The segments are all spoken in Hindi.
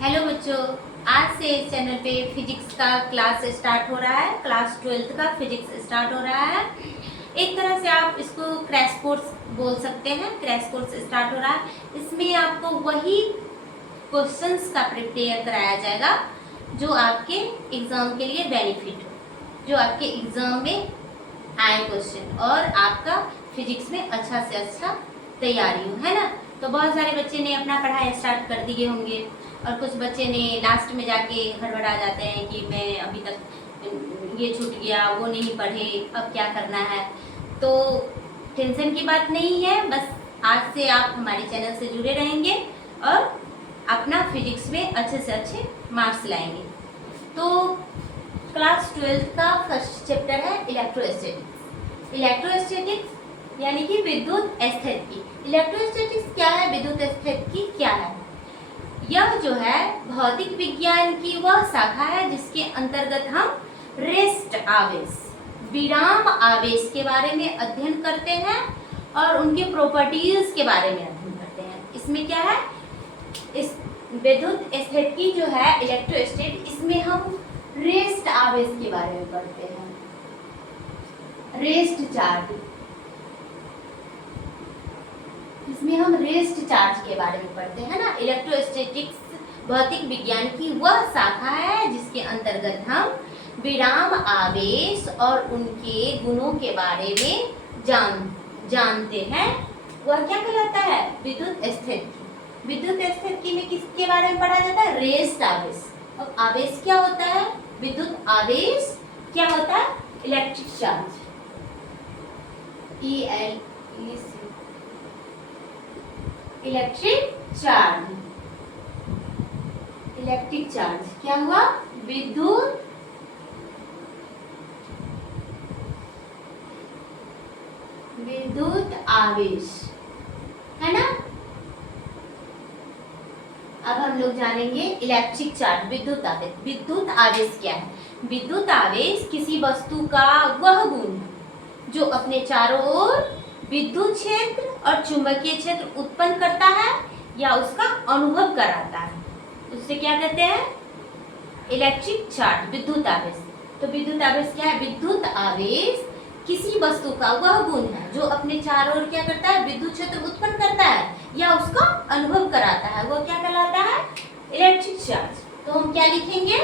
हेलो बच्चों, आज से इस चैनल पे फिजिक्स का क्लास स्टार्ट हो रहा है। क्लास 12th का फिजिक्स स्टार्ट हो रहा है। एक तरह से आप इसको क्रैश कोर्स बोल सकते हैं। क्रैश कोर्स स्टार्ट हो रहा है। इसमें आपको वही क्वेश्चंस का प्रिपेयर कराया जाएगा जो आपके एग्जाम के लिए बेनिफिट हो, जो आपके एग्जाम में आए क्वेश्चन और आपका फिजिक्स में अच्छा से अच्छा तैयारी हो, है ना। तो बहुत सारे बच्चे ने अपना पढ़ाई स्टार्ट कर दिए होंगे और कुछ बच्चे ने लास्ट में जाके हड़बड़ा जाते हैं कि मैं अभी तक ये छूट गया, वो नहीं पढ़े, अब क्या करना है। तो टेंशन की बात नहीं है, बस आज से आप हमारे चैनल से जुड़े रहेंगे और अपना फिजिक्स में अच्छे से अच्छे मार्क्स लाएंगे। तो क्लास 12th का फर्स्ट चैप्टर है इलेक्ट्रोस्टैटिक्स। इलेक्ट्रोस्टैटिक्स यानी कि विद्युत स्थितिकी। इलेक्ट्रोस्टैटिक्स क्या है, विद्युत स्थितिकी क्या है? यह जो है भौतिक विज्ञान की वह शाखा है जिसके अंतर्गत हम रेस्ट आवेश, विराम आवेश के बारे में अध्ययन करते हैं और उनके प्रॉपर्टीज के बारे में अध्ययन करते हैं। इसमें क्या है, इस विद्युत स्थितिकी जो है इलेक्ट्रोस्टैटिक, इसमें हम रेस्ट आवेश के बारे में पढ़ते हैं। रेस्ट चार्ज, इसमें हम रेस्ट चार्ज के बारे में पढ़ते हैं ना। इलेक्ट्रोस्टैटिक्स भौतिक विज्ञान की वह शाखा है जिसके अंतर्गत हम विराम आवेश और उनके गुणों के बारे में जानते हैं। वह क्या कहलाता है? विद्युत स्थितिकी। विद्युत स्थितिकी में किसके बारे में पढ़ा जाता है? रेस्ट आवेश। अब आवेश क्या होता है? विद्युत आवेश क्या होता है? Electric charge, electric charge. Electric charge क्या हुआ? विद्युत आवेश, है ना। अब हम लोग जानेंगे इलेक्ट्रिक चार्ज, विद्युत आवेश। विद्युत आवेश क्या है? विद्युत आवेश किसी वस्तु का वह गुण है जो अपने चारों ओर विद्युत क्षेत्र और चुंबकीय क्षेत्र उत्पन्न करता है या उसका अनुभव कराता है। उससे क्या कहते हैं? इलेक्ट्रिक चार्ज, विद्युत आवेश। तो विद्युत आवेश क्या है? विद्युत आवेश किसी वस्तु का वह गुण है जो अपने चारों ओर क्या करता है? विद्युत क्षेत्र उत्पन्न करता है या उसका अनुभव कराता है। वो क्या कहलाता है? Electric charge. तो हम क्या लिखेंगे?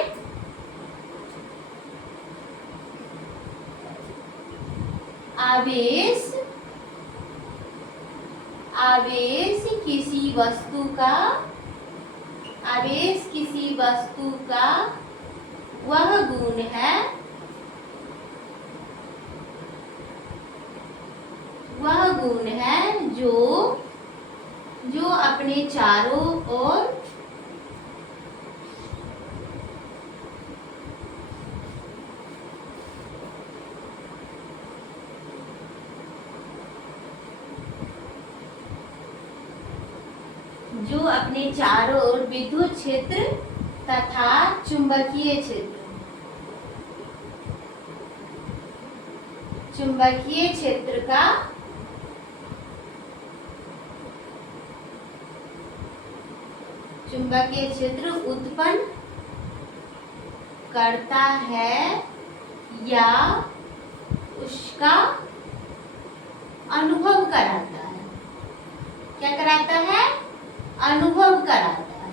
आवेश, आवेश किसी वस्तु का, आवेश किसी वस्तु का वह गुण है, वह गुण है जो अपने चारों ओर विद्युत क्षेत्र तथा चुंबकीय क्षेत्र, चुंबकीय क्षेत्र का चुंबकीय क्षेत्र उत्पन्न करता है या उसका अनुभव कराता है। क्या कराता है? अनुभव कराता है।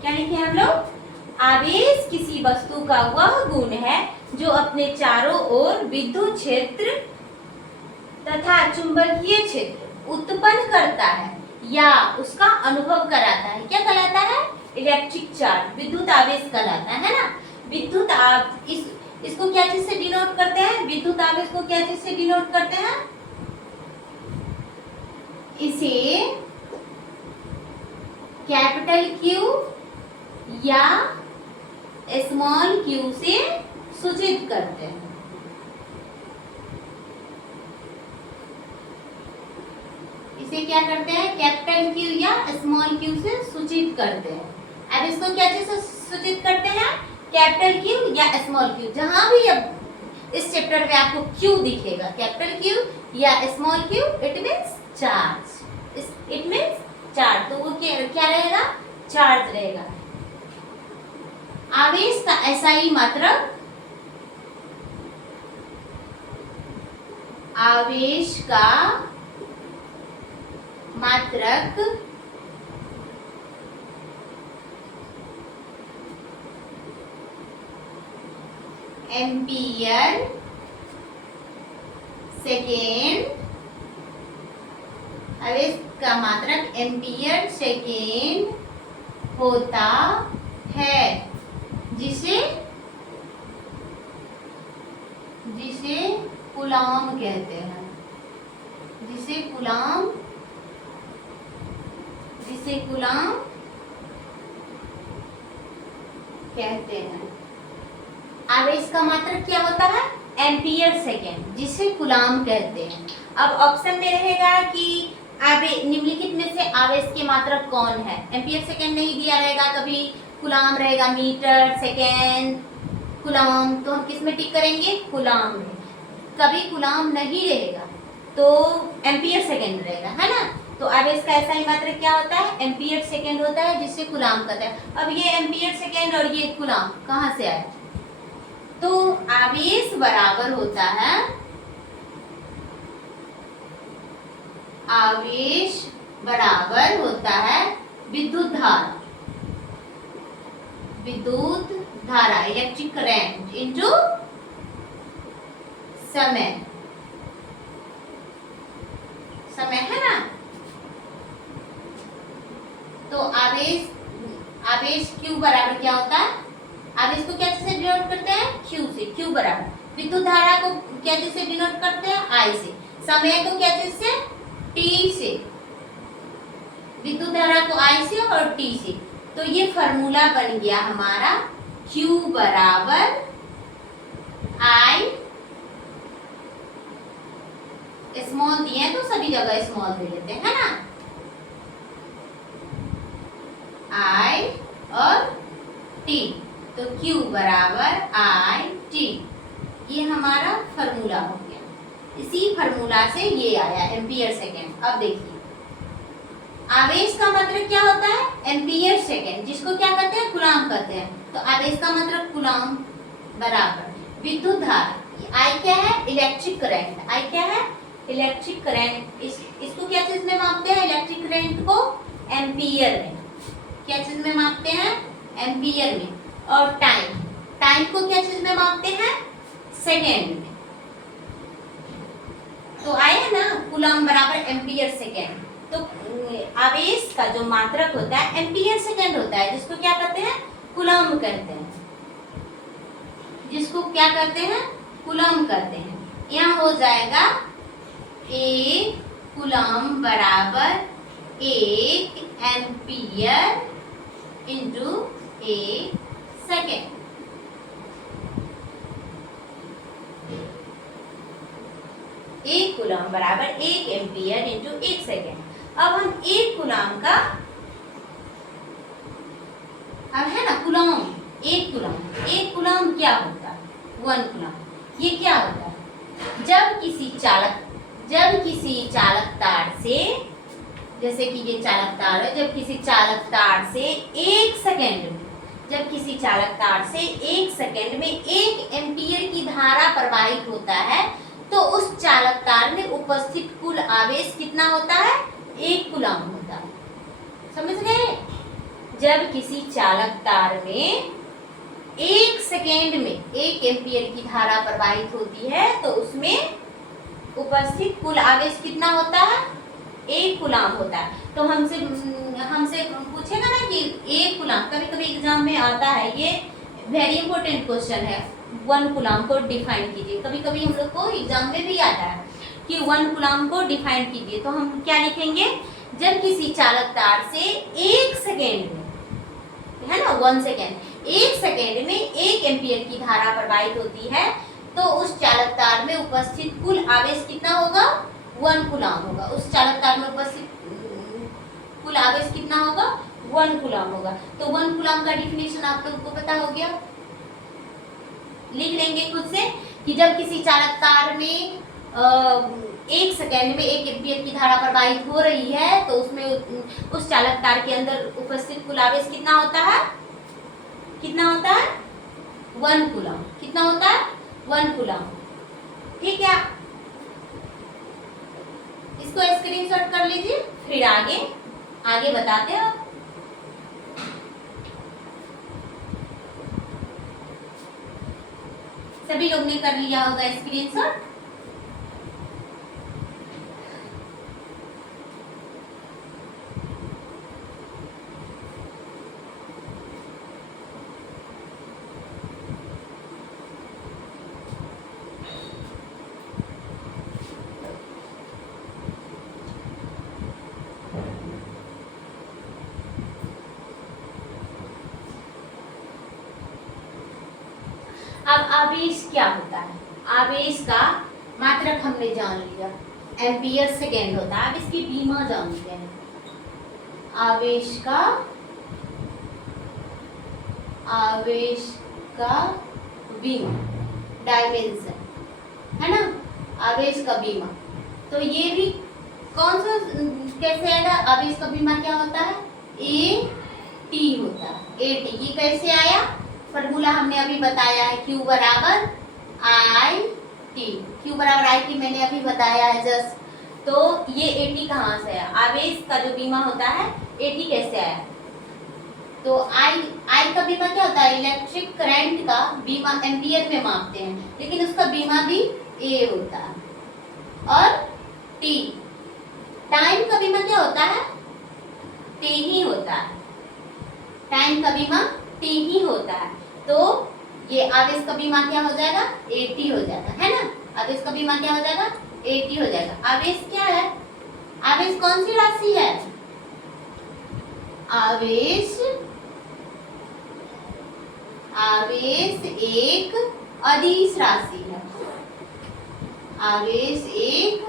क्या लिखे हम लोग? आवेश किसी वस्तु का वह गुण है जो अपने चारों ओर विद्युत क्षेत्र तथा चुंबकीय क्षेत्र उत्पन्न करता है या उसका अनुभव कराता है। क्या कहलाता है? इलेक्ट्रिक चार्ज, विद्युत आवेश कहलाता है ना। विद्युत इसको क्या चीज से डिनोट करते हैं? विद्युत आवेश को क्या चीज से डिनोट करते हैं? इसे कैपिटल क्यू या स्मॉल क्यू से सूचित करते हैं। इसे क्या करते हैं? कैपिटल क्यू या स्मॉल क्यू से सूचित करते हैं। अब इसको क्या चीज से सूचित करते हैं? कैपिटल क्यू या स्मॉल क्यू। जहां भी अब इस चैप्टर में आपको क्यू दिखेगा, कैपिटल क्यू या small Q, it means charge. It means charge, तो वो क्या रहेगा, चार्ज रहेगा। आवेश का SI मात्रक, आवेश का मात्रक एम्पियर सेकेंड, आवेश का मात्रक एम्पियर सेकेंड होता है, जिसे कूलॉम कहते हैं, जिसे कूलॉम कहते हैं। आवेश का मात्रक क्या होता है, एम्पियर सेकेंड, जिसे कूलॉम कहते हैं। अब ऑप्शन में रहेगा कि निम्नलिखित में से आवेश के मात्रक कौन है। एम्पियर सेकेंड नहीं दिया रहेगा, कभी कूलॉम रहेगा, मीटर सेकेंड, कूलॉम, तो हम किस में टिक करेंगे, कूलॉम में। कभी कूलॉम नहीं रहेगा तो एम्पियर सेकेंड रहेगा, है ना। तो आवेश का SI मात्रक क्या होता है, एम्पियर सेकेंड होता है, जिससे कूलॉम कहते हैं। अब ये एम्पियर सेकेंड और ये कूलॉम कहाँ से आए, तो आवेश बराबर होता है, आवेश बराबर होता है विद्युत धारा, विद्युत धारा इलेक्ट्रिक करंट इनटू समय, समय है ना। तो आवेश Q बराबर क्या होता है, आवेश को क्या चीज से डिनोट करते हैं, Q से, Q बराबर। विद्युत धारा को क्या चीज से डिनोट करते हैं, I से। समय को क्या चीज से, T से, विद्युत धारा को I से और T से। तो ये फॉर्मूला बन गया हमारा Q बराबर I, स्मॉल दिए तो सभी जगह स्मॉल दे लेते हैं, है ना, I और T, तो Q बराबर I T, ये हमारा फॉर्मूला हो गया। इसी फॉर्मूला से ये आया एम्पियर सेकेंड। अब देखिए आवेश का मात्रक क्या होता है, एम्पियर सेकेंड, जिसको क्या कहते हैं, कूलॉम कहते हैं। तो आवेश का मात्रक कूलॉम बराबर विद्युत धारा, I क्या है, इलेक्ट्रिक करंट, I क्या है, इलेक्ट्रिक करंट। इसको क्या चीज में मापते हैं, इलेक्ट्रिक करंट को एम्पियर में, क्या चीज में मापते हैं, एम्पियर में। और टाइम को क्या चीज में मापते हैं, सेकेंड में। तो आया ना, कूलॉम बराबर एम्पियर सेकेंड। तो आवेश का जो मात्रक होता है एम्पियर सेकेंड होता है, जिसको क्या कहते हैं, कूलॉम कहते हैं, जिसको क्या कहते हैं, कूलॉम कहते हैं। यहाँ हो जाएगा एक कूलॉम बराबर 1 एम्पियर इंटू 1 सेकेंड। एक कूलॉम बराबर 1 एम्पियर इंटू 1 सेकेंड। अब हम एक कूलॉम का, अब है ना कूलॉम, एक कूलॉम क्या होता है, 1 कूलॉम। ये क्या होता है, जब किसी चालक तार से, जैसे कि ये चालक तार है, जब किसी चालक तार से 1 सेकेंड में, जब किसी चालक तार से 1 सेकेंड में 1 एम्पियर की धारा प्रवाहित होता है, तो उस चालक तार में उपस्थित कुल आवेश कितना होता है, 1 कूलॉम होता है। समझ गए। जब किसी चालक तार में 1 सेकेंड में 1 एम्पियर की धारा प्रवाहित होती है, तो उसमें उपस्थित कुल आवेश कितना होता है, 1 कूलॉम होता है। तो हमसे पूछेगा ना कि 1 कूलॉम, कभी कभी एग्जाम में आता है, ये वेरी इंपॉर्टेंट क्वेश्चन है, 1 कूलॉम को डिफाइन कीजिए। कभी कभी हम लोग को एग्जाम में भी आता है कि 1 कूलॉम को डिफाइन कीजिए। तो हम क्या लिखेंगे, जब किसी चालक तार से 1 सेकेंड में, है ना 1 सेकेंड, 1 सेकेंड में 1 एम्पियर की धारा प्रवाहित होती है, तो उस चालक तार में उपस्थित कुल आवेश कितना होगा, 1 कूलॉम होगा। उस चालक तार में उपस्थित कुल आवेश कितना होगा, 1 कूलॉम होगा। तो 1 कूलॉम का डिफिनेशन आप लोगों को पता हो गया। लिख लेंगे खुद से कि जब किसी चालक तार में 1 सेकेंड में 1 एम्पीयर की धारा प्रवाहित हो रही है तो उसमें उस चालक तार के अंदर उपस्थित कुल आवेश कितना होता है? कितना होता है? 1 कूलम। कितना होता है? 1 कूलम। ठीक है, इसको स्क्रीनशॉट कर लीजिए, फिर आगे बताते हैं। सभी लोग ने कर लिया होगा स्क्रीनशॉट। अब आवेश क्या होता है? आवेश का मात्रक हमने जान लिया, एम्पियर सेकेंड होता है। अब इसकी बीमा जानते हैं। आवेश का बीमा, डायमेंशन है ना, आवेश का बीमा। तो ये भी कौन सा कैसे आएगा? आवेश का बीमा क्या होता है? ए टी होता है, ए टी। ये कैसे आया? फॉर्मूला हमने अभी बताया है, Q बराबर आई टी। Q बराबर आई टी मैंने अभी बताया है जस्ट। तो ये एटी कहाँ से आया? आवेश का जो बीमा होता है एटी कैसे आया? तो आई का बीमा क्या होता है? इलेक्ट्रिक करंट का बीमा एम्पियर में मापते हैं, लेकिन उसका बीमा भी ए होता है। और टी, टाइम का बीमा क्या होता है? टी ही होता है। टाइम का बीमा टी ही होता है। तो ये आवेश का बीमा क्या हो जाएगा? एटी हो जाएगा, है ना। आवेश का बीमा क्या हो जाएगा? एटी हो जाएगा। आवेश क्या है? आवेश कौन सी राशि है? आवेश एक अदिश राशि है। आवेश एक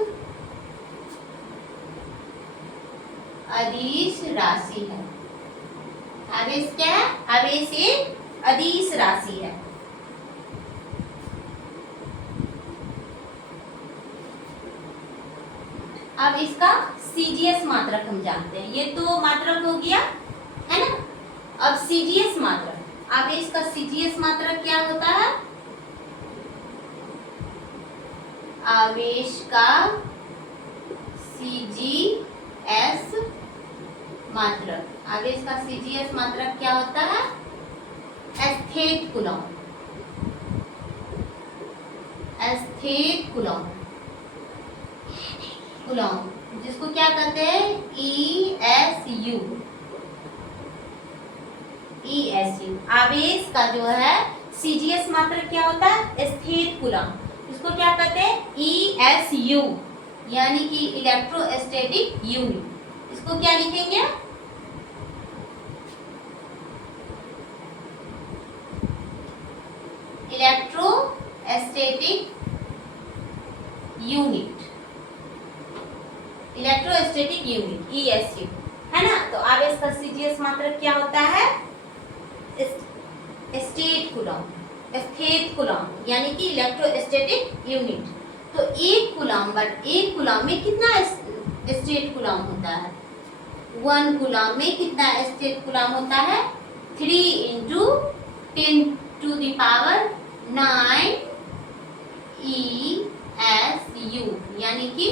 अदिश राशि है। आवेश क्या है? आवेश एक अदिश राशि है। अब इसका सीजीएस मात्रक हम जानते हैं। ये तो मात्रक हो गया, है ना। अब सीजीएस मात्रक, आवेश का सीजीएस मात्रक क्या होता है? आवेश का सीजीएस मात्रक, आवेश का सीजीएस मात्रक क्या होता है? Aesthete coulomb. एस्थेट कूलम, जिसको क्या कहते हैं? ESU। आवेश का जो है सीजीएस मात्रक क्या होता है? स्थिर कूलम। इसको क्या कहते हैं? ESU, यानी कि इलेक्ट्रोस्टैटिक यूनिट। इसको क्या लिखेंगे? Electrostatic unit, electrostatic unit ESU, है ना। तो आवेश का सीजीएस मात्रक क्या होता है? स्टेट कूलम, स्थिर कूलम, यानी कि इलेक्ट्रोस्टैटिक यूनिट। तो एक कूलम में कितना स्टेट कूलम होता है? 1 कूलम में कितना स्टेट कूलम होता है? 3 × 10⁹ ESU, यानी कि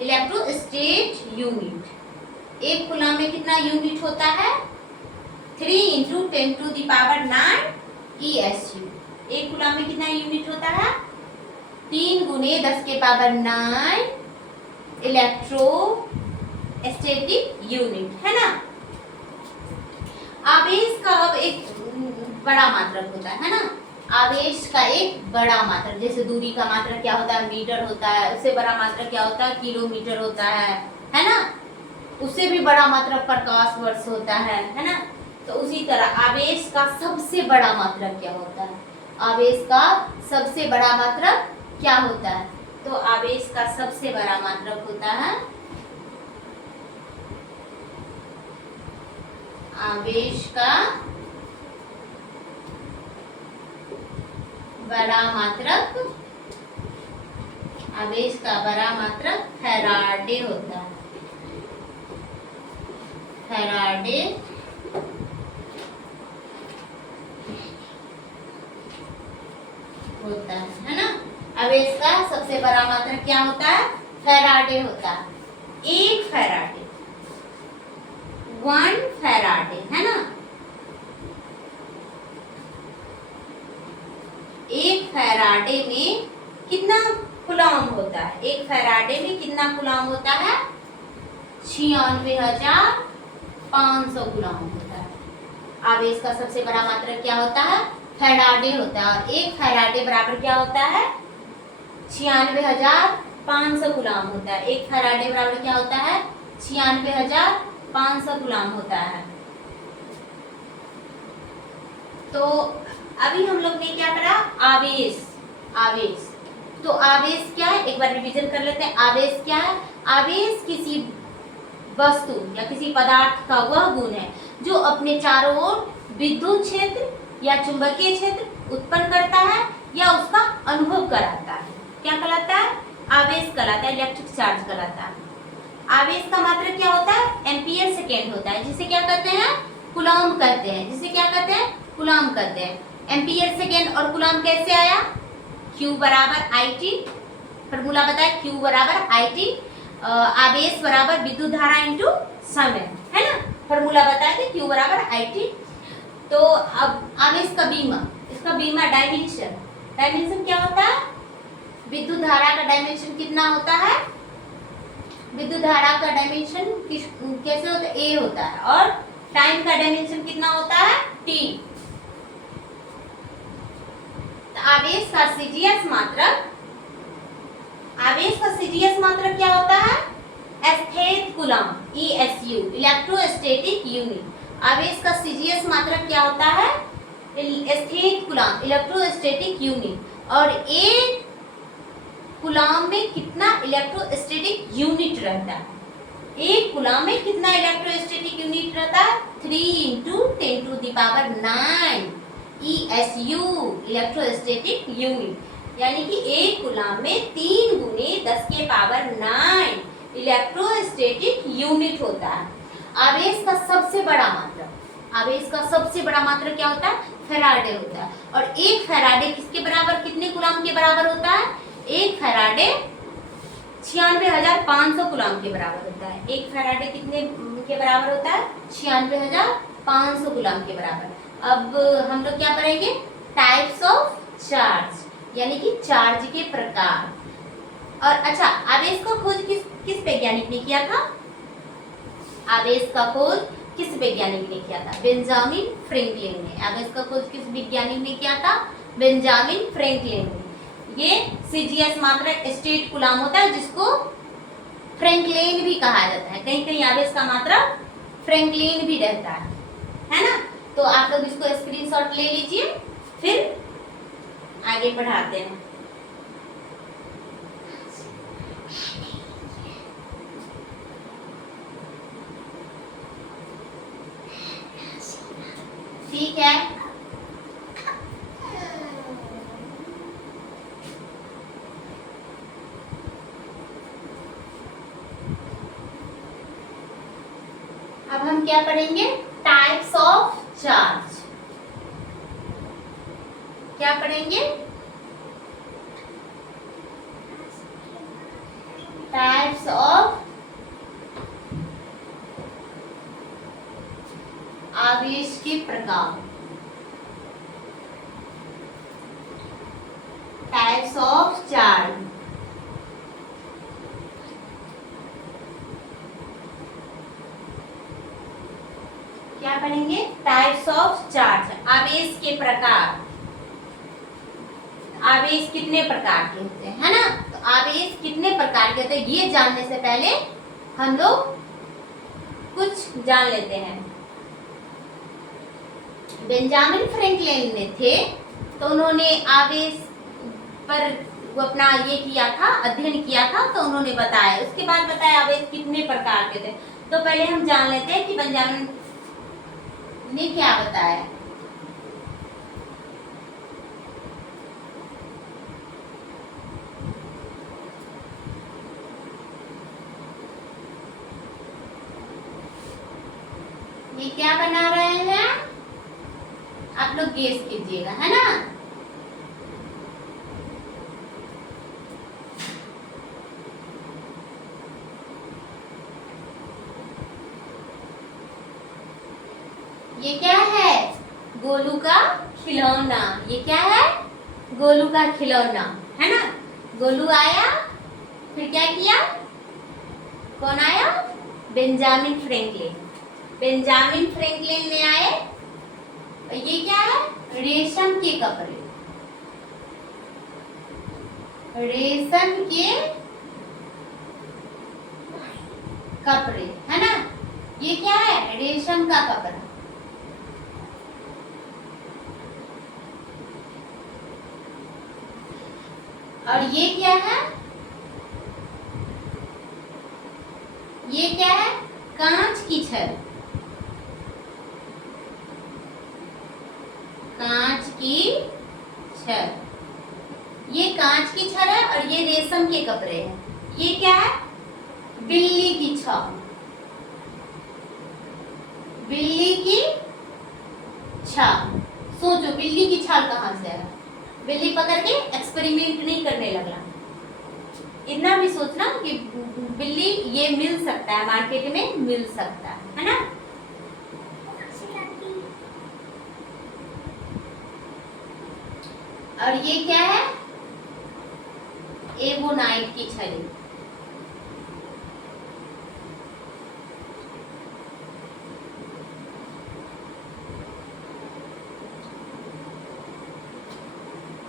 इलेक्ट्रोस्टेट यूनिट। एक कूलम में कितना यूनिट होता है? 3 × 10⁹ ESU। एक कूलम में कितना यूनिट होता है? 3 × 10⁹ इलेक्ट्रोस्टैटिक यूनिट, है ना। आवेश का अब एक बड़ा मात्रक होता है ना। आवेश का एक बड़ा मात्रक, जैसे दूरी का मात्रक क्या होता है? मीटर होता है। उससे बड़ा मात्रक क्या होता है? किलोमीटर होता है ना। उससे भी बड़ा मात्रक प्रकाश वर्ष होता है ना। तो उसी तरह आवेश का सबसे बड़ा मात्रक क्या होता है? आवेश का सबसे बड़ा मात्रक क्या होता है? तो आवेश का सबसे बड़ा मात्रक होता है, आवेश का बड़ा मात्रक आवेश का बड़ा मात्रक फैराडे होता है। फैराडे होता है ना। आवेश का सबसे बड़ा मात्रक क्या होता है? फैराडे होता है। एक फैराडे, 1 फैराडे, है ना। एक फैराडे में कितना कूलॉम होता है? एक फैराडे में कितना कूलॉम होता है? 96,500 कूलॉम होता है। आवेश का सबसे बड़ा मात्रक क्या होता है? फैराडे होता है। और एक फैराडे बराबर क्या होता है? 96,500 कूलॉम होता है। एक फैराडे बराबर क्या होता है? 96,500 कूलॉम होता है। तो अभी हम लोग ने क्या करा? आवेश। आवेश तो आवेश क्या है? एक बार रिवीजन कर लेते हैं। आवेश क्या है? आवेश किसी वस्तु या किसी पदार्थ का वह गुण है जो अपने चारों ओर विद्युत क्षेत्र या चुंबकीय क्षेत्र उत्पन्न करता है या उसका अनुभव कराता है। क्या कहलाता है? आवेश कहलाता है, इलेक्ट्रिक चार्ज कहलाता है। आवेश का मात्रक क्या होता है? एम्पियर सेकेंड होता है, जिसे क्या कहते हैं? कूलॉम कहते हैं। जिसे क्या कहते हैं? कूलॉम कहते हैं। एम्पियर सेकेंड और कूलॉम कैसे आया? Q बराबर IT, फॉर्मूला बताए, Q बराबर IT, आवेश बराबर विद्युत धारा इंटू समय, है ना। फॉर्मूला बताए थे Q बराबर IT। तो अब आवेश का बीमा, इसका बीमा डायमेंशन, डायमेंशन क्या होता है? विद्युत धारा का डायमेंशन कितना होता है? विद्युत धारा का डायमेंशन कैसे होता है? A होता है। और टाइम का डायमेंशन कितना होता है? T। आवेश का सीजीएस मात्रक, आवेश का सीजीएस मात्रक क्या होता है? Aesthete Coulomb, ESU, electrostatic unit. आवेश का सीजीएस मात्रक क्या होता है? Aesthete Coulomb, electrostatic unit. और एक कूलॉम में कितना इलेक्ट्रोस्टैटिक यूनिट रहता है? एक कूलॉम में कितना इलेक्ट्रोस्टैटिक यूनिट रहता है? 3 × 10⁹ ESU, इलेक्ट्रोस्टैटिक यूनिट। यानी कि एक कूलॉम में 3 × 10⁹ इलेक्ट्रोस्टैटिक यूनिट होता है। आवेश का सबसे बड़ा मात्रक, आवेश का सबसे बड़ा मात्रक क्या होता है? फैराडे होता है। और एक फैराडे किसके बराबर, कितने कूलॉम के बराबर होता है? एक फैराडे 96,500 कूलॉम के बराबर होता है। एक फैराडे कितने के बराबर होता है? 96,500 कूलॉम के बराबर। अब हम लोग क्या पढ़ेंगे? टाइप्स ऑफ चार्ज, यानी कि चार्ज के प्रकार। और अच्छा, आवेश का खोज किस वैज्ञानिक ने किया था? आवेश का खोज किस वैज्ञानिक ने किया था? बेंजामिन फ्रैंकलिन ने। आवेश का खोज किस वैज्ञानिक ने किया था? बेंजामिन फ्रैंकलिन ने। ये सीजीएस मात्रक स्टेट कूलॉम होता है, जिसको फ्रैंकलिन भी कहा जाता है। कहीं कहीं आवेश का मात्रक फ्रैंकलिन भी रहता है ना। तो आप लोग इसको स्क्रीनशॉट ले लीजिए, फिर आगे बढ़ाते हैं। ठीक है, अब हम क्या पढ़ेंगे? Types of charge. क्या पढ़ेंगे? टाइप्स ऑफ आवेश के प्रकार। Types of charge. क्या पढ़ेंगे? टाइप्स ऑफ चार्ज, आवेश के प्रकार। आवेश कितने प्रकार के होते हैं, है ना। तो आवेश कितने प्रकार के होते हैं, ये जानने से पहले हम लोग कुछ जान लेते हैं। बेंजामिन फ्रैंकलिन ने थे, तो उन्होंने आवेश पर वो अपना ये किया था, अध्ययन किया था, तो उन्होंने बताया। उसके बाद बताया आवेश कितने प्रकार के थे। तो पहले हम जान लेते हैं कि बेंजामिन ने क्या बताया। ये क्या बना रहे हैं आप लोग गेस कीजिएगा, है ना। ये क्या है, गोलू का खिलौना। ये क्या है, गोलू का खिलौना, है ना। गोलू आया, फिर क्या किया, कौन आया, बेंजामिन फ्रैंकलिन। बेंजामिन फ्रैंकलिन ले आए। ये क्या है, रेशम के कपड़े, रेशम के कपड़े, है ना। ये क्या है, रेशम का कपड़ा। और ये क्या है, ये क्या है, कांच की छड़, कांच की छड़। ये कांच की छड़ है और ये रेशम के कपड़े हैं। ये क्या है, बिल्ली की छाल, बिल्ली की छाल। सोचो बिल्ली की छाल कहाँ से है, बिल्ली पकड़ के एक्सपेरिमेंट नहीं करने लगा। इतना भी सोचना कि बिल्ली ये मिल सकता है, मार्केट में मिल सकता है ना। और ये क्या है, एबोनाइट की छड़ी।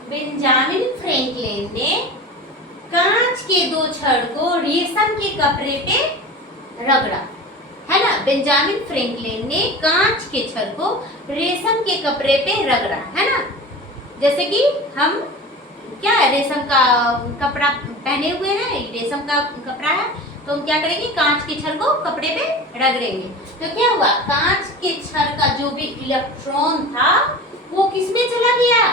बेंजामिन फ्रैंकलिन ने कांच के दो छड़ को रेशम के कपड़े पे रगड़ा, है ना। बेंजामिन फ्रैंकलिन ने कांच के छड़ को रेशम के कपड़े पे रगड़ा, है ना। जैसे कि हम क्या है, रेशम का कपड़ा पहने हुए हैं, रेशम का कपड़ा है, तो हम क्या करेंगे, कांच के छड़ को कपड़े पे रगड़ेंगे। तो क्या हुआ, कांच के छड़ का जो भी इलेक्ट्रॉन था वो किसमें चला गया,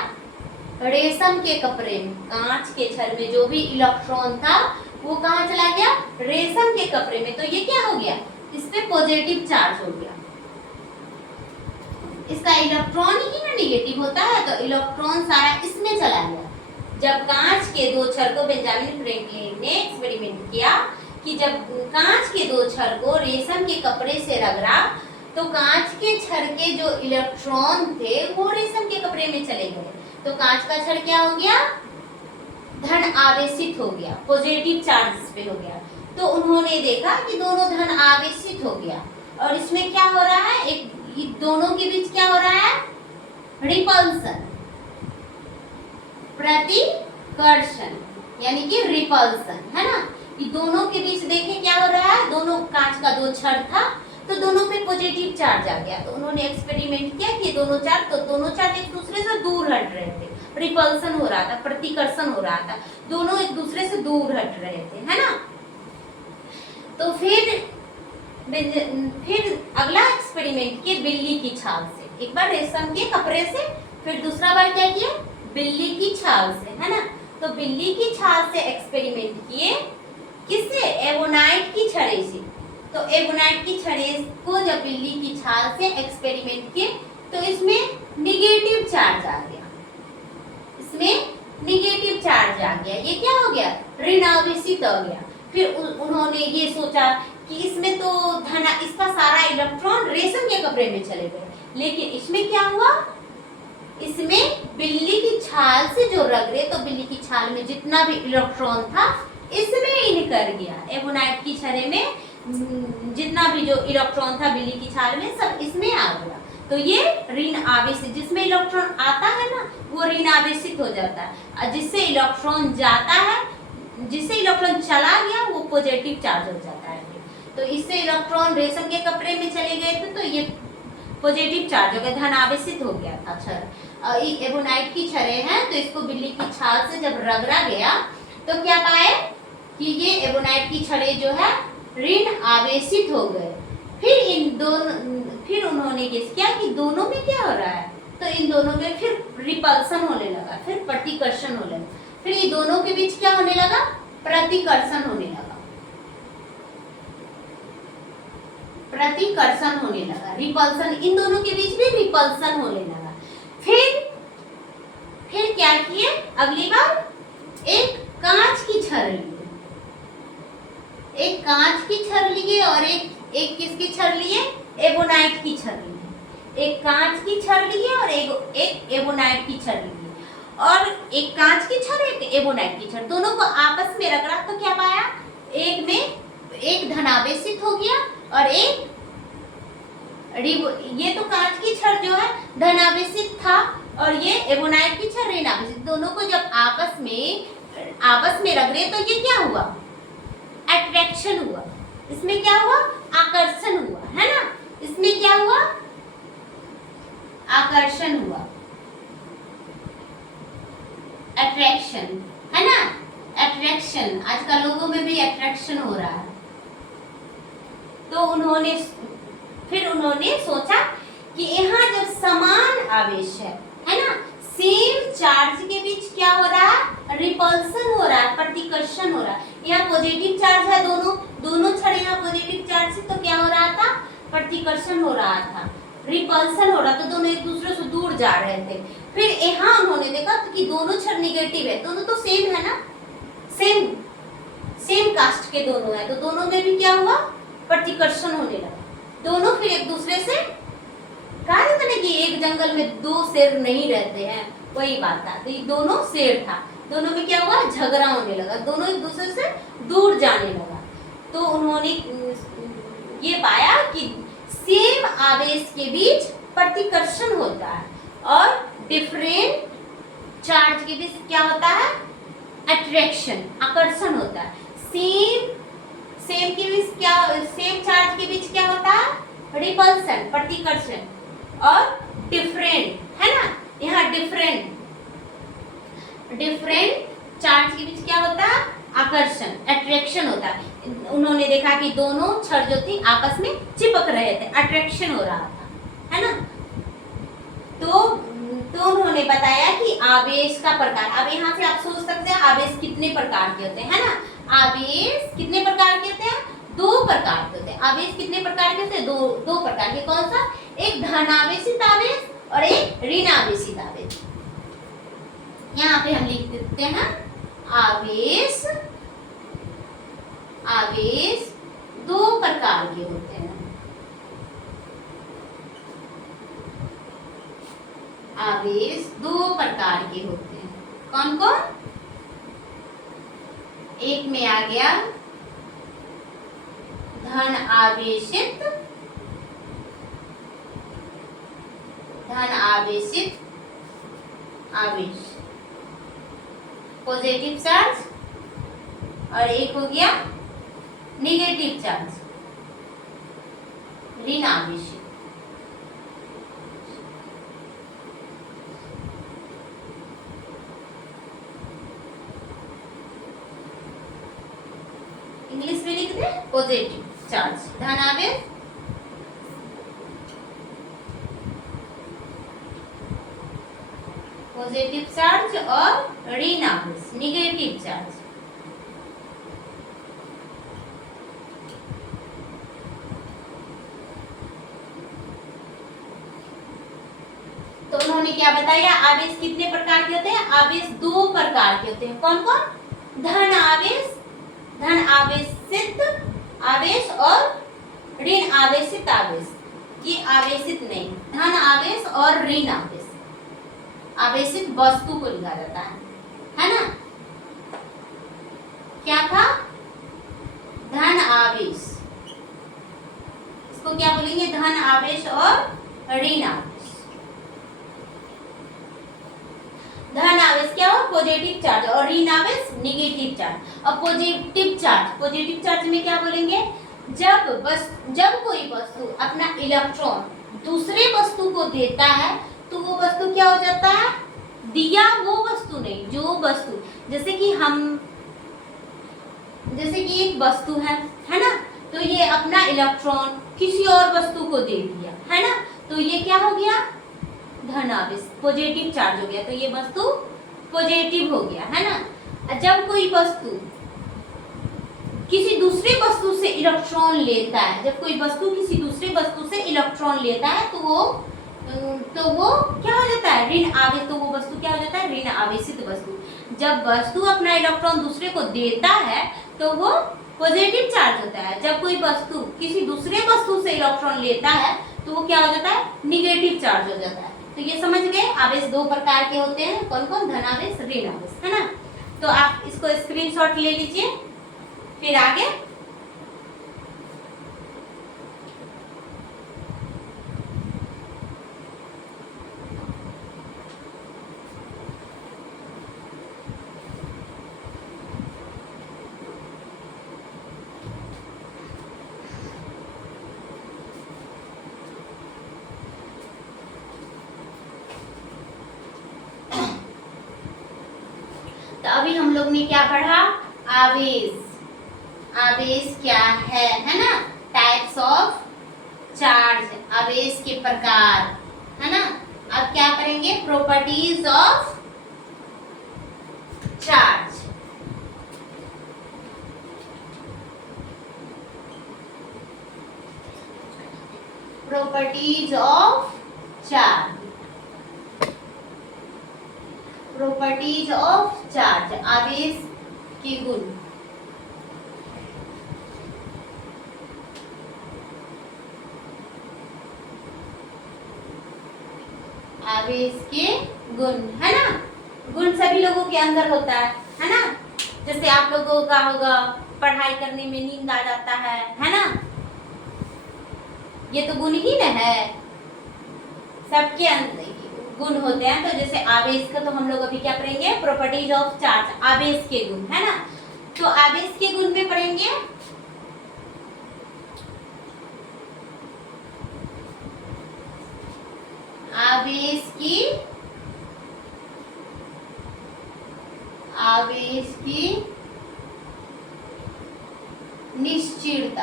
रेशम के कपड़े में। कांच के छड़ में जो भी इलेक्ट्रॉन था वो कहाँ चला गया, रेशम के कपड़े में। तो ये क्या हो गया, इस पे पॉजिटिव चार्ज हो गया। इसका इलेक्ट्रॉन ही ना नेगेटिव होता है, तो इलेक्ट्रॉन सारा इसमें चला गया। जब कांच के दो छड़ को, बेंजामिन फ्रैंकलिन ने एक्सपेरिमेंट किया कि जब कांच के दो छड़ को रेशम के कपड़े से रगड़ा तो कांच के छड़ के जो इलेक्ट्रॉन थे वो रेशम के कपड़े में चले गए। तो कांच का छड़ क्या हो गया, धन आवेशित हो गया, पॉजिटिव चार्ज इस पे हो गया। तो उन्होंने देखा कि दोनों धन आवेशित हो गया और इसमें क्या हो रहा है, एक दोनों के बीच क्या हो रहा है, रिपल्सन, प्रतिकर्षण, यानी कि रिपल्सन, है ना। ये दोनों के बीच देखे क्या हो रहा है, दोनों कांच का दो छड़ था तो दोनों पे पॉजिटिव चार्ज आ गया। तो उन्होंने एक्सपेरिमेंट किया कि दोनों चार्ज एक दूसरे से दूर हट रहे थे, रिपल्सन हो रहा था, प्रतिकर्षण हो रहा था, दोनों एक दूसरे से दूर हट रहे थे, है ना। तो फिर अगला एक्सपेरिमेंट किए बिल्ली की छाल से। एक बार रेशम के कपड़े से, फिर दूसरा बार क्या किया, बिल्ली की छाल से, है ना। तो बिल्ली की छाल से एक्सपेरिमेंट किए, किससे, एबोनाइट की छड़े से। तो एबोनाइट की छड़े को जब बिल्ली की छाल से एक्सपेरिमेंट किए तो इसमें निगेटिव चार्ज आ गया, इसमें निगेटिव चार्ज आ गया। ये क्या हो गया, ऋण आवेशित हो गया। फिर उन्होंने ये सोचा कि इसमें तो इसका सारा इलेक्ट्रॉन रेशम के कपड़े में चले गए, लेकिन इसमें क्या हुआ, इसमें बिल्ली की छाल से जो रगड़े तो बिल्ली की छाल में जितना भी इलेक्ट्रॉन था इसमें इन कर गया। एबोनाइट की छड़े में जितना भी जो इलेक्ट्रॉन था बिल्ली की छाल में सब इसमें आ गया। तो ये ऋण आवेशित, जिसमें इलेक्ट्रॉन आता है ना वो ऋण आवेशित हो जाता है, जिससे इलेक्ट्रॉन जाता है, जिससे इलेक्ट्रॉन चला गया वो पॉजिटिव चार्ज हो जाता है। तो इससे इलेक्ट्रॉन रेशम के कपड़े में चले गए थे तो ये पॉजिटिव चार्ज हो गया, धन आवेशित हो गया था छड़। एबोनाइट की छड़े हैं तो इसको बिल्ली की छाल से जब रगड़ा गया तो क्या पाए कि ये एबोनाइट की छड़े जो है ऋण आवेशित हो गए। फिर उन्होंने गेस किया कि दोनों में क्या हो रहा है, तो इन दोनों में फिर रिपल्सन होने लगा, फिर प्रतिकर्षण होने लगा, फिर ये दोनों के बीच क्या होने लगा, प्रतिकर्षण होने लगा। प्रतिकर्षण होने लगा, रिपल्सन, इन दोनों के बीच में रिपल्सन होने लगा। फिर क्या किए, अगली बार एक कांच की छड़ लिए, एक कांच की छड़ लिए और एक किसकी छड़ लिए, एबोनाइट की छड़ लिए। एक कांच की छड़ लिए और एक एबोनाइट की छड़ लिए, और एक कांच की छड़ एक एबोनाइट की छड़, दोनों को आपस में रगड़ा तो क्या पाया, एक में एक धनावेशित हो गया और एक ये तो कांच की छड़ जो है धनावेशित था और ये एबोनाइट की छड़ ऋणावेशित। दोनों को जब आपस में रगड़े तो ये क्या हुआ, अट्रैक्शन हुआ। इसमें क्या हुआ, आकर्षण हुआ, है ना। इसमें क्या हुआ, आकर्षण हुआ, अट्रैक्शन, है ना। अट्रैक्शन, आजकल लोगों में भी अट्रैक्शन हो रहा है। तो फिर उन्होंने सोचा कि यहाँ जब समान आवेश है ना, सेम चार्ज के बीच क्या हो रहा है, रिपल्सन हो रहा है, प्रतिकर्षण हो रहा है। यहाँ पॉजिटिव चार्ज है, दोनों छड़ यहाँ पॉजिटिव चार्ज से, तो क्या हो रहा था, प्रतिकर्षण हो रहा था, रिपल्सन हो रहा था, दोनों एक दूसरे से दूर जा रहे थे। फिर यहाँ उन्होंने देखा कि दोनों छड़ निगेटिव है, दोनों तो सेम है ना, सेम कास्ट के दोनों है, तो दोनों में भी क्या हुआ, प्रतिकर्षण होने लगा। दोनों फिर एक दूसरे से, कहा जाता ना कि एक जंगल में दो शेर नहीं रहते हैं, वही बात था। तो ये दोनों शेर था, दोनों में क्या हुआ, झगड़ा होने लगा, दोनों एक दूसरे से दूर जाने लगा। तो उन्होंने ये पाया कि सेम आवेश के बीच प्रतिकर्षण होता है और डिफरेंट चार्ज के बीच क्या होता है, अट्रैक्शन, आकर्षण होता है। सेम के बीच क्या, सेम चार्ज के बीच क्या होता है, रिपल्सन, प्रतिकर्षण, और डिफरेंट, है ना, यहाँ डिफरेंट चार्ज के बीच क्या होता है, आकर्षण, अट्रैक्शन होता है। उन्होंने देखा कि दोनों छड़ जो थी आपस में चिपक रहे थे, अट्रैक्शन हो रहा था, है ना। तो उन्होंने बताया कि आवेश का प्रकार, अब यहाँ से आप सोच सकते हैं आवेश कितने प्रकार के होते हैं, है ना। आवेश कितने प्रकार के होते हैं, दो प्रकार के होते हैं। आवेश कितने प्रकार के होते हैं, दो प्रकार के। कौन सा, एक धनावेशित आवेश और एक ऋणावेशित आवेश। यहाँ पे हम लिख देते हैं आवेश दो प्रकार के होते हैं। आवेश दो प्रकार के होते हैं, कौन कौन, एक में आ गया धन आवेशित आवेश, पॉजिटिव चार्ज, और एक हो गया नेगेटिव चार्ज, ऋण आवेशित। इंग्लिश में लिख दे, पॉजिटिव चार्ज, धन आवेश, पॉजिटिव चार्ज, और ऋण आवेश, नेगेटिव चार्ज। तो उन्होंने क्या बताया, आवेश कितने प्रकार के होते हैं, आवेश दो प्रकार के होते हैं। कौन कौन, धन आवेशित आवेश और ऋण आवेशित आवेश। ये आवेशित नहीं, धन आवेश और ऋण आवेश। आवेशित वस्तु को लिखा जाता है ना। क्या था, धन आवेश, इसको क्या बोलेंगे, धन आवेश और ऋण आवेश। धन आवेश क्या हो, पॉजिटिव चार्ज, और ऋण आवेश नेगेटिव चार्ज। और पॉजिटिव चार्ज में क्या बोलेंगे, जब कोई वस्तु अपना इलेक्ट्रॉन दूसरे वस्तु को देता है तो वो वस्तु क्या हो जाता है, दिया वो वस्तु नहीं, जो वस्तु, जैसे कि एक वस्तु है ना, तो ये अपना इलेक्ट्रॉन किसी और वस्तु को दे दिया, है ना, तो ये क्या हो गया, धन आवेश, पॉजिटिव चार्ज हो गया, तो ये वस्तु पॉजिटिव हो गया, है ना। जब कोई वस्तु किसी दूसरे वस्तु से इलेक्ट्रॉन लेता है, जब कोई वस्तु किसी दूसरे वस्तु से इलेक्ट्रॉन लेता है तो वो क्या हो जाता है, ऋण आवेश। तो वो वस्तु क्या हो जाता है, ऋण आवेशित वस्तु। जब वस्तु अपना इलेक्ट्रॉन दूसरे को देता है तो वो पॉजिटिव चार्ज होता है। जब कोई वस्तु किसी दूसरे वस्तु से इलेक्ट्रॉन लेता है तो वो क्या हो जाता है, निगेटिव चार्ज हो जाता है। तो ये समझ गए, आवेश दो प्रकार के होते हैं, कौन कौन, धन आवेश, ऋण आवेश, है ना। तो आप इसको स्क्रीनशॉट ले लीजिए, फिर आगे तो अभी हम लोग ने क्या पढ़ा, आवेश। आवेश क्या है ना, टाइप्स ऑफ चार्ज, आवेश के प्रकार, है ना। अब क्या करेंगे, properties of charge. Properties of charge, properties of charge, आवेश के गुण। आवेश के गुण, है ना। गुण सभी लोगों के अंदर होता है ना। जैसे आप लोगों का होगा, पढ़ाई करने में नींद आ जाता है ना। ये तो गुण ही न है, सबके अंदर गुण होते हैं। तो जैसे आवेश का तो हम लोग अभी क्या पढ़ेंगे, प्रॉपर्टीज ऑफ चार्ज, आवेश के गुण, है ना। तो आवेश के गुण में पढ़ेंगे आवेश की निश्चितता।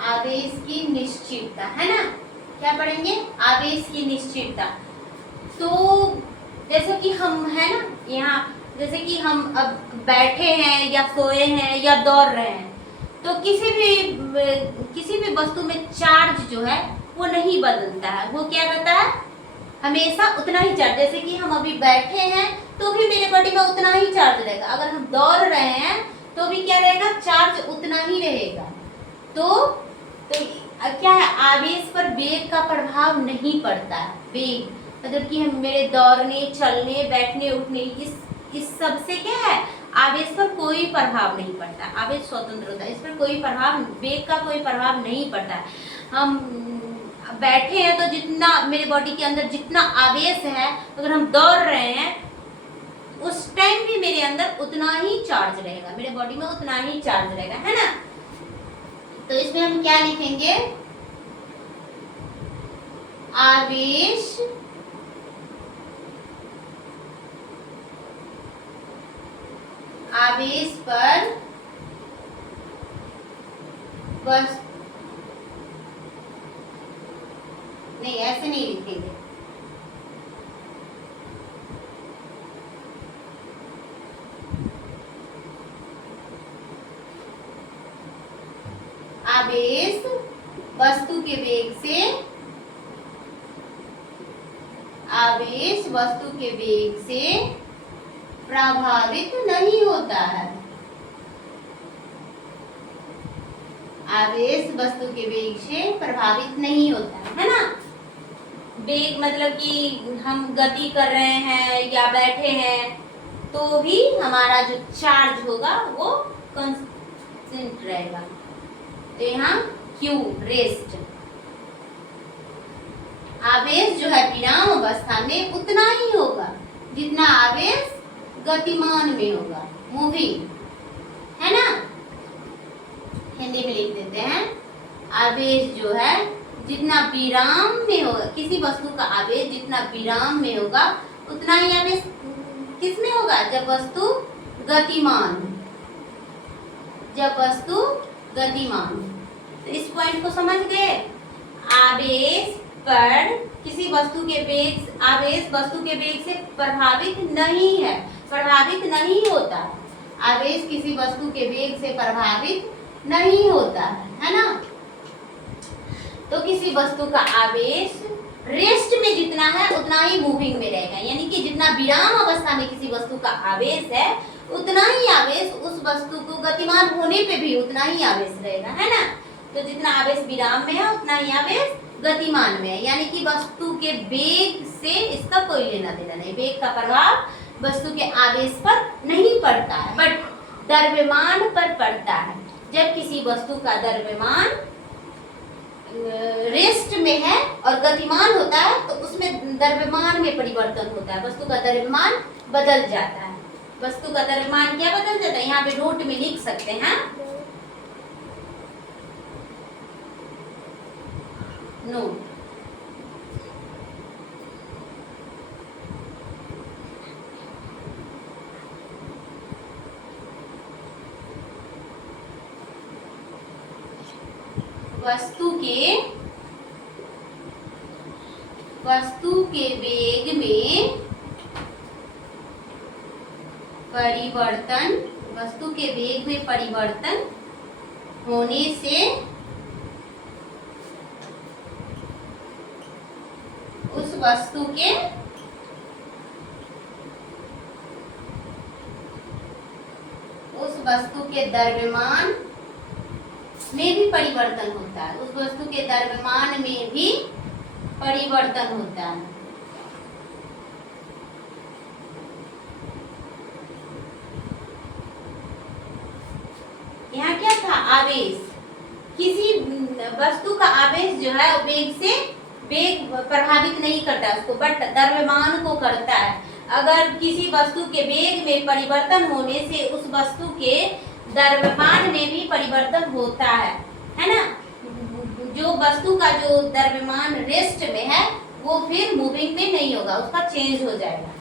आवेश की निश्चितता, है ना। क्या पढ़ेंगे, आवेश की निश्चितता। तो जैसे कि हम, है ना, यहाँ जैसे कि हम अब बैठे हैं या सोए हैं या दौड़ रहे हैं, तो किसी भी वस्तु में चार्ज जो है वो नहीं बदलता है, वो क्या रहता है, हमेशा उतना ही चार्ज। जैसे कि हम अभी बैठे हैं तो भी मेरे बॉडी में उतना ही चार्ज रहेगा, अगर हम दौड़ रहे हैं तो भी क्या रहेगा, चार्ज उतना ही रहेगा। तो क्या है, आवेश पर वेग का प्रभाव नहीं पड़ता है। वेग मतलब कि हम मेरे दौड़ने, चलने, बैठने, उठने, इस सब से क्या है, आवेश पर कोई प्रभाव नहीं पड़ता। आवेश स्वतंत्र होता है, इस पर कोई प्रभाव, वेग का कोई प्रभाव नहीं पड़ता। हम बैठे हैं तो जितना मेरे बॉडी के अंदर जितना आवेश है, अगर हम दौड़ रहे हैं उस टाइम भी मेरे अंदर उतना ही चार्ज रहेगा, मेरे बॉडी में उतना ही चार्ज रहेगा, है ना। तो इसमें हम क्या लिखेंगे, आवेश पर बस नहीं, ऐसे नहीं लिखेंगे, आवेश वस्तु के वेग से, आवेश वस्तु के वेग से प्रभावित नहीं होता है। आवेश वस्तु के वेग से प्रभावित नहीं होता है ना। वेग मतलब कि हम गति कर रहे हैं या बैठे हैं तो भी हमारा जो चार्ज होगा वो कांस्टेंट रहेगा। तो यहाँ Q रेस्ट, आवेश जो है विराम अवस्था में उतना ही होगा जितना आवेश गतिमान में होगा, मूविंग, है ना। हिंदी में लिख देते हैं, आवेश जो है जितना विराम में होगा, किसी वस्तु का आवेश जितना विराम में होगा उतना ही आवेश किस में होगा, जब वस्तु गतिमान, जब वस्तु गतिमान। तो इस पॉइंट को समझ गए। आवेश पर किसी वस्तु के वेग, आवेश वस्तु के वेग से प्रभावित नहीं है, प्रभावित नहीं होता। आवेश किसी वस्तु के वेग से प्रभावित नहीं होता है ना। तो किसी वस्तु का आवेश रेस्ट में जितना है उतना ही मूविंग में रहेगा, यानी कि जितना विराम अवस्था में किसी वस्तु का आवेश है उतना ही आवेश उस वस्तु को गतिमान होने पे भी उतना ही आवेश रहेगा, है ना। तो जितना आवेश विराम में है उतना ही आवेश गतिमान में है, यानी कि वस्तु के वेग से इसका कोई लेना देना नहीं। वेग का प्रभाव वस्तु के आवेश पर नहीं पड़ता है, बट द्रव्यमान पर पड़ता है। जब किसी वस्तु का द्रव्यमान रेस्ट में है और गतिमान होता है तो उसमें द्रव्यमान में परिवर्तन होता है, वस्तु का द्रव्यमान बदल जाता है। वस्तु का द्रव्यमान क्या बदल जाता है, यहाँ पे नोट में लिख सकते हैं। नोट, वस्तु के वेग में परिवर्तन, वस्तु के वेग में परिवर्तन होने से उस वस्तु के द्रव्यमान में भी परिवर्तन होता है, उस वस्तु के द्रव्यमान में भी परिवर्तन होता है। यहाँ क्या था, आवेश, किसी वस्तु का आवेश जो है वेग से, वेग प्रभावित नहीं करता उसको, बट द्रव्यमान को करता है। अगर किसी वस्तु के वेग में परिवर्तन होने से उस वस्तु के द्रव्यमान में भी परिवर्तन होता है ना। जो वस्तु का जो द्रव्यमान रेस्ट में है वो फिर मूविंग में नहीं होगा, उसका चेंज हो जाएगा।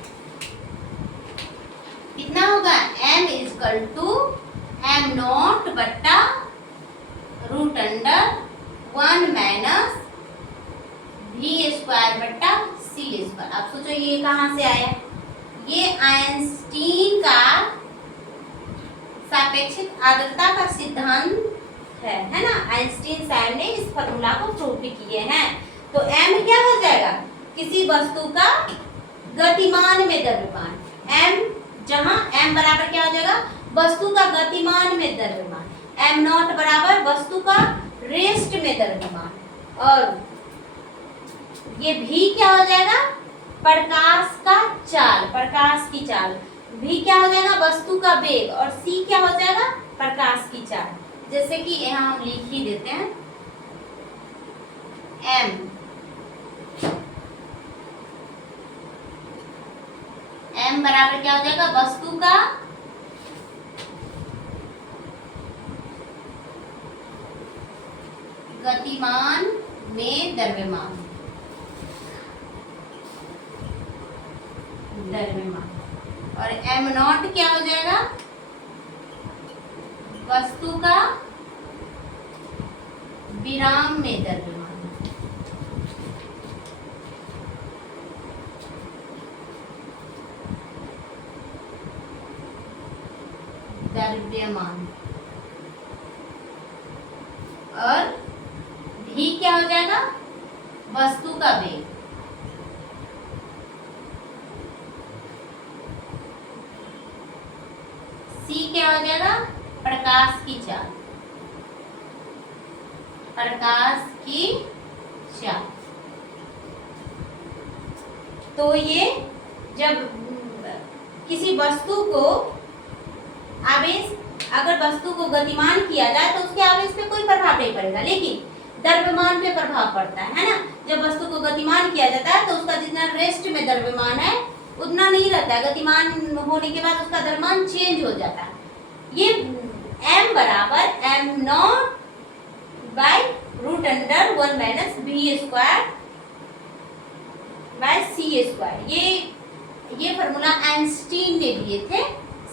कितना होगा, m equal to m naught बट्टा root under 1 minus v square बट्टा c स्क्वायर। अब सोचो ये कहाँ से आया, ये आइंस्टीन का सापेक्षिक आर्द्रता का सिद्धांत है ना। आइंस्टीन साहब ने इस फॉर्मूला को प्रूव भी किए हैं। तो m क्या हो जाएगा, किसी वस्तु का गतिमान में द्रव्यमान, m जहां m बराबर क्या हो जाएगा, वस्तु का गतिमान में द्रव्यमान, m नॉट बराबर वस्तु का रेस्ट में द्रव्यमान, और ये v क्या हो जाएगा, प्रकाश का चाल, प्रकाश की चाल। v क्या हो जाएगा, वस्तु का वेग, और c क्या हो जाएगा, प्रकाश की चाल। जैसे कि यहाँ हम लिख ही देते हैं, m बराबर क्या हो जाएगा, वस्तु का गतिमान में द्रव्यमान, और m नॉट क्या हो जाएगा, वस्तु का विराम में द्रव्यमान। और v क्या हो जाएगा, वस्तु का वेग। c क्या हो जाएगा, प्रकाश की चाल, प्रकाश की चाल। तो ये जब किसी वस्तु को आवेश, अगर वस्तु को गतिमान किया जाए तो उसके आवेश पे कोई प्रभाव नहीं पड़ेगा, लेकिन द्रव्यमान पे प्रभाव पड़ता है ना। जब वस्तु को गतिमान किया जाता है तो उसका जितना रेस्ट में द्रव्यमान है उतना नहीं रहता है, गतिमान होने के बाद उसका द्रव्यमान चेंज हो जाता है। ये m बराबर m not by root under 1 minus v square by c square, ये फॉर्मूला आइंस्टीन ने दिए थे,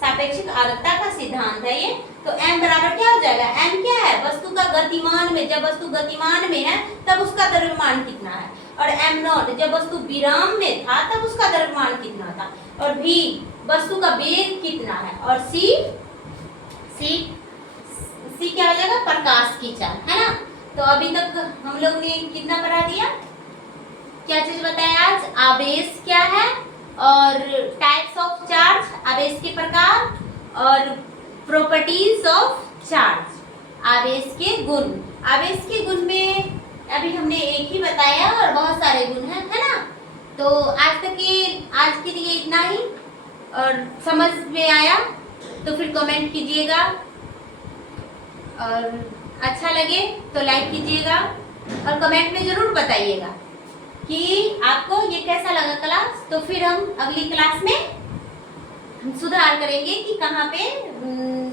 सापेक्षिक आवर्तता का सिद्धांत है ये। तो m बराबर क्या हो जाएगा, m क्या है, वस्तु का गतिमान में, जब वस्तु गतिमान में है तब उसका द्रव्यमान कितना है, और m नॉट जब वस्तु विराम में था तब उसका द्रव्यमान कितना था, और v वस्तु का वेग कितना है, और c क्या हो जाएगा, प्रकाश की चाल, है ना। तो अभी तक हम लोग ने कितना पढ़ा दिया, क्या चीज बताया आज, आवेश क्या है, और टाइप्स ऑफ चार्ज, आवेश के प्रकार, और प्रॉपर्टीज ऑफ चार्ज, आवेश के गुण। आवेश के गुण में अभी हमने एक ही बताया और बहुत सारे गुण हैं, है ना। तो आज के लिए इतना ही, और समझ में आया तो फिर कमेंट कीजिएगा, और अच्छा लगे तो लाइक कीजिएगा, और कमेंट में जरूर बताइएगा कि आपको ये कैसा लगा क्लास। तो फिर हम अगली क्लास में सुधार करेंगे कि कहाँ पे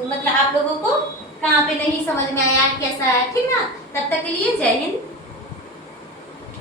मतलब आप लोगों को कहाँ पे नहीं समझ में आया, कैसा है, ठीक ना। तब तक के लिए जय हिंद।